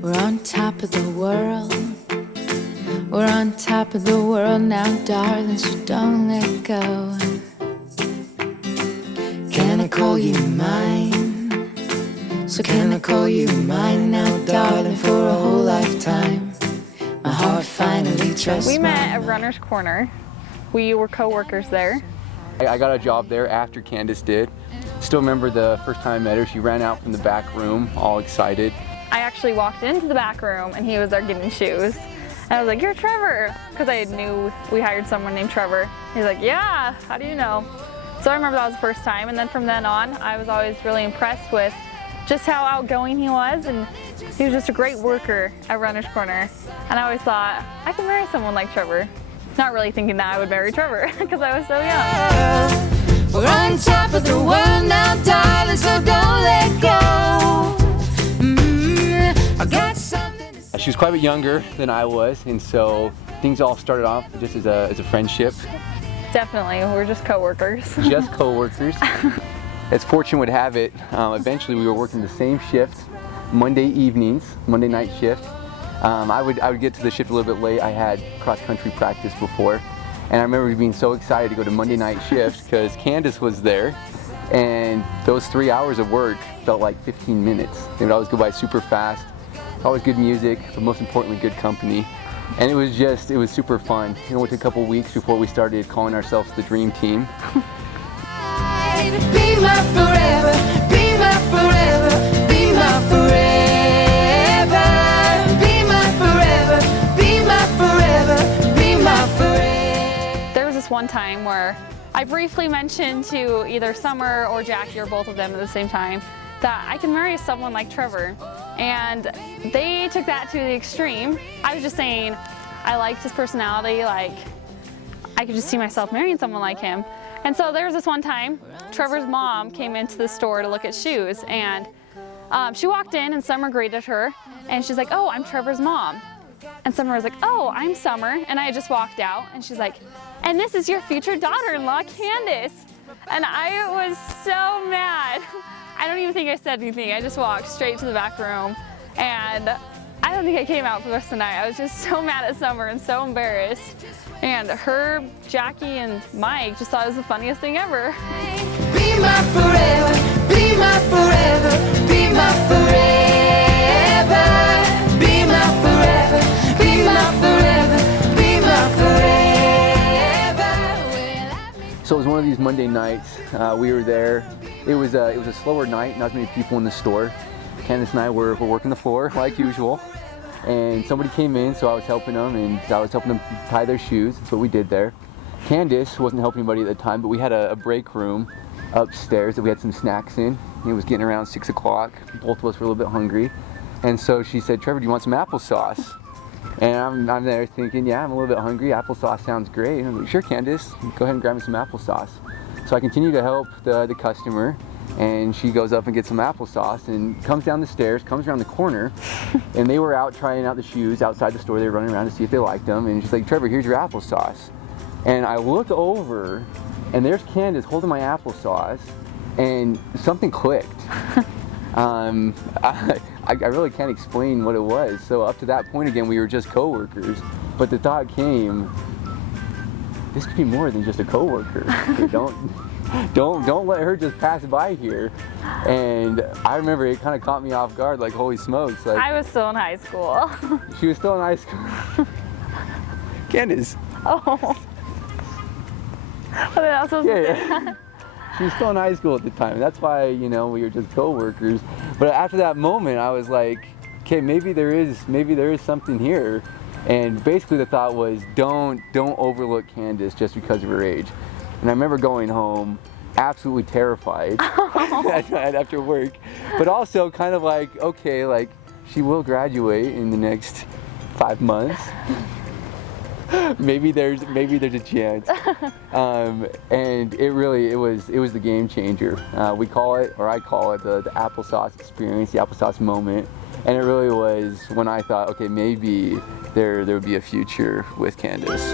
We're on top of the world. We're on top of the world now, darling, so don't let go. Can I call you mine? So can I call you mine now, darling, for a whole lifetime? My heart finally trusts. We met at Runner's Corner. We were co-workers there. I got a job there after Candace did. Still remember the first time I met her. She ran out from the back room, all excited. I actually walked into the back room and he was there getting shoes. And I was like, "You're Trevor," because I knew we hired someone named Trevor. He's like, "Yeah, how do you know?" So I remember that was the first time, and then from then on, I was always really impressed with just how outgoing he was, and he was just a great worker at Runner's Corner. And I always thought, I could marry someone like Trevor. Not really thinking that I would marry Trevor, because I was so young. We're on top of the world now, darling, so don't let go. I got something to say. She was quite a bit younger than I was, and so things all started off just as a friendship. Definitely, we're just co-workers. Just co-workers. As fortune would have it, eventually we were working the same shift, Monday evenings, Monday night shift. I would get to the shift a little bit late. I had cross-country practice before, and I remember being so excited to go to Monday night shift because Candace was there, and those 3 hours of work felt like 15 minutes. They would always go by super fast. Always good music, but most importantly, good company. And it was super fun. You know, it took a couple weeks before we started calling ourselves the Dream Team. Be my forever, be my forever, be my forever, be my forever, be my forever, be my forever. There was this one time where I briefly mentioned to either Summer or Jackie or both of them at the same time that I can marry someone like Trevor. And they took that to the extreme. I was just saying I liked his personality, like I could just see myself marrying someone like him. And so there was this one time, Trevor's mom came into the store to look at shoes, and she walked in and Summer greeted her, and she's like, "Oh, I'm Trevor's mom." And Summer was like, "Oh, I'm Summer." And I had just walked out, and she's like, "And this is your future daughter-in-law, Candace." And I was so mad. I don't even think I said anything. I just walked straight to the back room, and I don't think I came out for the rest of the night. I was just so mad at Summer and so embarrassed. And her, Jackie, and Mike just thought it was the funniest thing ever. Be my forever, be my forever, be my forever, be my forever, be my forever, be my forever. So it was one of these Monday nights. We were there. It was a slower night, not as many people in the store. Candace and I were working the floor like usual. And somebody came in, so I was helping them, and I was helping them tie their shoes. That's what we did there. Candace wasn't helping anybody at the time, but we had a break room upstairs that we had some snacks in. It was getting around 6 o'clock. Both of us were a little bit hungry. And so she said, "Trevor, do you want some applesauce?" And I'm there thinking, yeah, I'm a little bit hungry. Applesauce sounds great. And I'm like, "Sure, Candace, go ahead and grab me some applesauce." So I continue to help the customer, and she goes up and gets some applesauce and comes down the stairs, comes around the corner, and they were out trying out the shoes outside the store. They were running around to see if they liked them, and she's like, "Trevor, here's your applesauce." And I look over, and there's Candace holding my applesauce, and something clicked. I really can't explain what it was. So up to that point, again, we were just co-workers, but the thought came, this could be more than just a co-worker. Don't let her just pass by here. And I remember it kind of caught me off guard, like, holy smokes. Like, I was still in high school. She was still in high school. Candace. Oh. What did I supposed to say? Yeah. She was still in high school at the time. That's why, you know, we were just co-workers. But after that moment, I was like, okay, maybe there is something here. And basically the thought was, don't overlook Candace just because of her age. And I remember going home absolutely terrified after work, but also kind of like, okay, like she will graduate in the next 5 months. maybe there's a chance. And it was the game changer. I call it the applesauce experience, the applesauce moment. And it really was when I thought, okay, maybe there would be a future with Candace.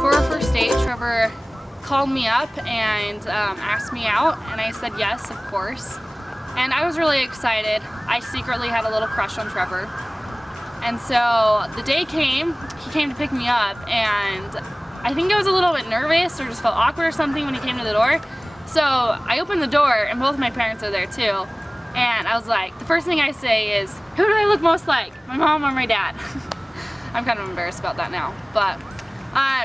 For our first date, Trevor called me up and asked me out, and I said yes, of course. And I was really excited. I secretly had a little crush on Trevor. And so the day came, he came to pick me up, and I think I was a little bit nervous or just felt awkward or something when he came to the door. So I opened the door, and both my parents are there too. And I was like, the first thing I say is, who do I look most like, my mom or my dad? I'm kind of embarrassed about that now. But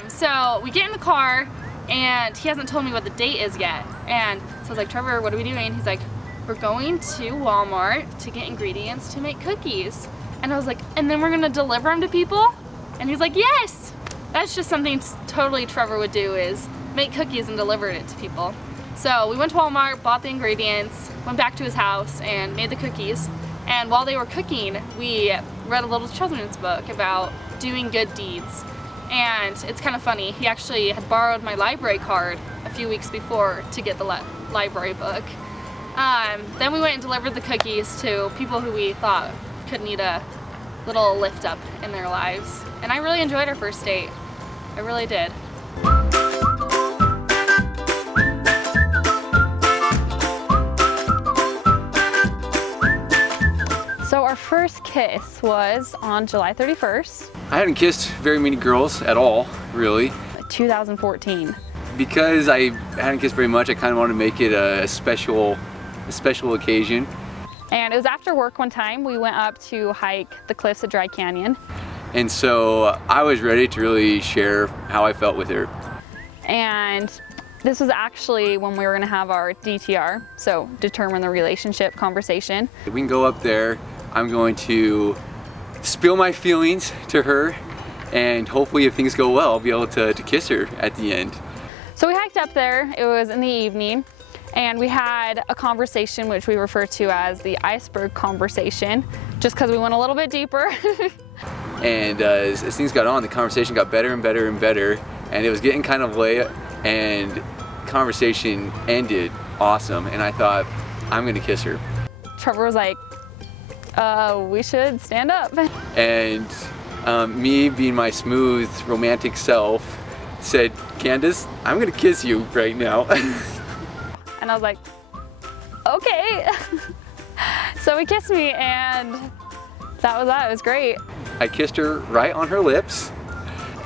so we get in the car, and he hasn't told me what the date is yet. And so I was like, Trevor, what are we doing? He's like, we're going to Walmart to get ingredients to make cookies. And I was like, and then we're gonna deliver them to people? And he's like, yes! That's just something totally Trevor would do, is make cookies and deliver it to people. So we went to Walmart, bought the ingredients, went back to his house and made the cookies. And while they were cooking, we read a little children's book about doing good deeds. And it's kind of funny, he actually had borrowed my library card a few weeks before to get the library book. Then we went and delivered the cookies to people who we thought could need a little lift up in their lives. And I really enjoyed our first date. I really did. So our first kiss was on July 31st. I hadn't kissed very many girls at all, really. 2014. Because I hadn't kissed very much, I kind of wanted to make it a special occasion. And it was after work one time. We went up to hike the cliffs at Dry Canyon. And so I was ready to really share how I felt with her. And this was actually when we were gonna have our DTR, so determine the relationship conversation. We can go up there, I'm going to spill my feelings to her, and hopefully if things go well, I'll be able to kiss her at the end. So we hiked up there, it was in the evening, and we had a conversation which we refer to as the iceberg conversation, just because we went a little bit deeper. And as things got on, the conversation got better and better and better, and it was getting kind of late, and conversation ended awesome, and I thought, I'm gonna kiss her. Trevor was like, we should stand up. And me being my smooth, romantic self said, Candace, I'm gonna kiss you right now. And I was like, okay. So he kissed me, and that was that. It was great. I kissed her right on her lips,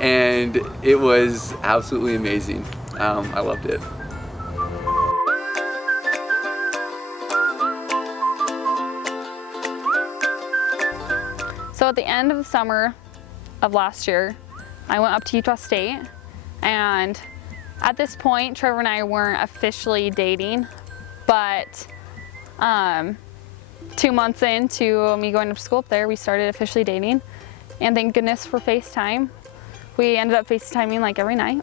and it was absolutely amazing. I loved it. So at the end of the summer of last year, I went up to Utah State, and at this point, Trevor and I weren't officially dating, but 2 months into me going to school up there, we started officially dating, and thank goodness for FaceTime. We ended up FaceTiming like every night.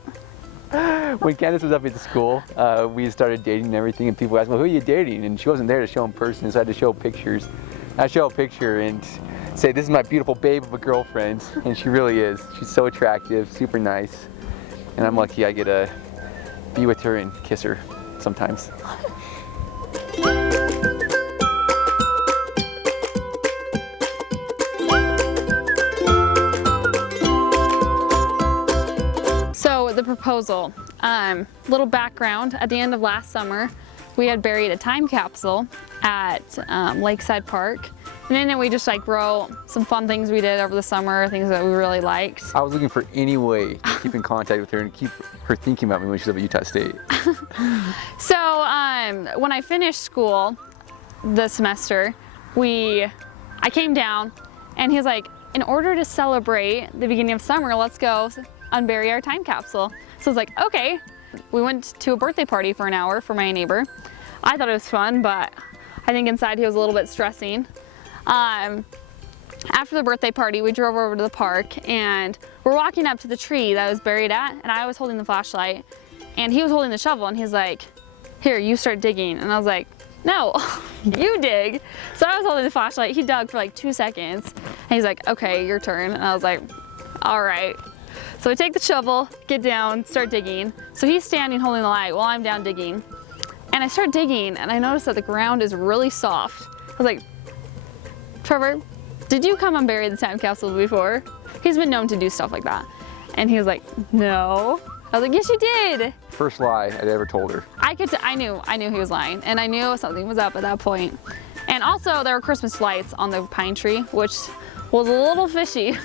When Candace was up at the school, we started dating and everything, and people asked, well, who are you dating? And she wasn't there to show in person, so I had to show pictures. I show a picture and say, this is my beautiful babe of a girlfriend, and she really is. She's so attractive, super nice, and I'm lucky I get to be with her and kiss her sometimes. So the proposal, little background, at the end of last summer, we had buried a time capsule at Lakeside Park. And in it we just like wrote some fun things we did over the summer, things that we really liked. I was looking for any way to keep in contact with her and keep her thinking about me when she's up at Utah State. So when I finished school this semester, I came down and he was like, in order to celebrate the beginning of summer, let's go unbury our time capsule. So I was like, okay. We went to a birthday party for an hour for my neighbor. I thought it was fun, but I think inside he was a little bit stressing. After the birthday party, we drove over to the park and we're walking up to the tree that I was buried at, and I was holding the flashlight and he was holding the shovel, and he's like, here, you start digging. And I was like, no, you dig. So I was holding the flashlight, he dug for like 2 seconds, and he's like, okay, your turn. And I was like, all right. So I take the shovel, get down, start digging. So he's standing holding the light while I'm down digging. And I start digging and I notice that the ground is really soft. I was like, Trevor, did you come and bury the time capsule before? He's been known to do stuff like that. And he was like, no. I was like, yes, you did. first lie I'd ever told her. I knew he was lying, and I knew something was up at that point. And also there were Christmas lights on the pine tree, which was a little fishy.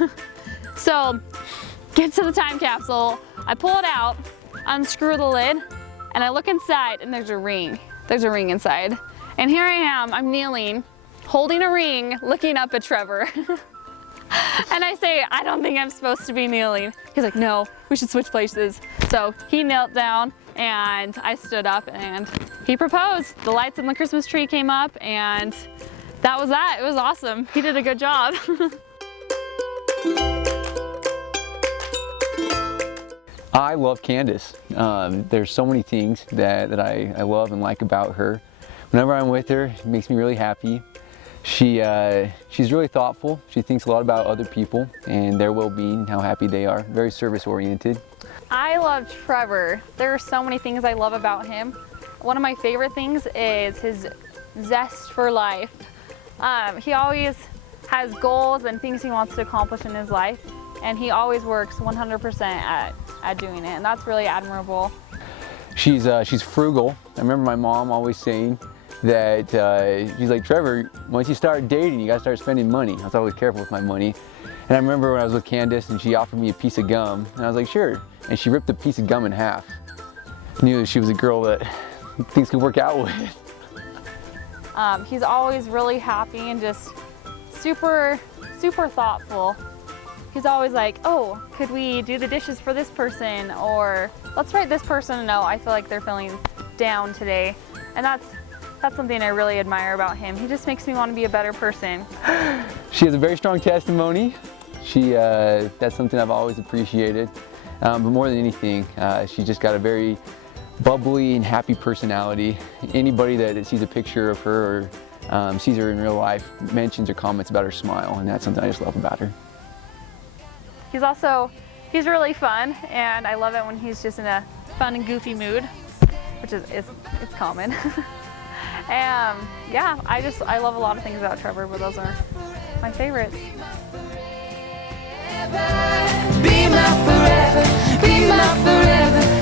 So get to the time capsule, I pull it out, unscrew the lid, and I look inside and there's a ring. There's a ring inside. And here I am, I'm kneeling, holding a ring, looking up at Trevor. And I say, I don't think I'm supposed to be kneeling. He's like, no, we should switch places. So he knelt down and I stood up and he proposed. The lights on the Christmas tree came up and that was that. It was awesome. He did a good job. I love Candace. There's so many things that I love and like about her. Whenever I'm with her, it makes me really happy. She's really thoughtful. She thinks a lot about other people and their well-being, how happy they are. Very service-oriented. I love Trevor. There are so many things I love about him. One of my favorite things is his zest for life. He always has goals and things he wants to accomplish in his life, and he always works 100% at doing it, and that's really admirable. She's frugal. I remember my mom always saying that she's like, Trevor, once you start dating, you gotta start spending money. I was always careful with my money. And I remember when I was with Candace and she offered me a piece of gum, and I was like, sure. And she ripped a piece of gum in half. I knew that she was a girl that things could work out with. He's always really happy and just super thoughtful. He's always like, oh, could we do the dishes for this person? Or let's write this person a note. I feel like they're feeling down today. And that's something I really admire about him. He just makes me want to be a better person. She has a very strong testimony. That's something I've always appreciated. But more than anything, she's just got a very bubbly and happy personality. Anybody that sees a picture of her or sees her in real life mentions or comments about her smile, and that's something I just love about her. He's really fun, and I love it when he's just in a fun and goofy mood, which is it's common. Yeah, I love a lot of things about Trevor, but those are my favorites. Be my forever, be my forever.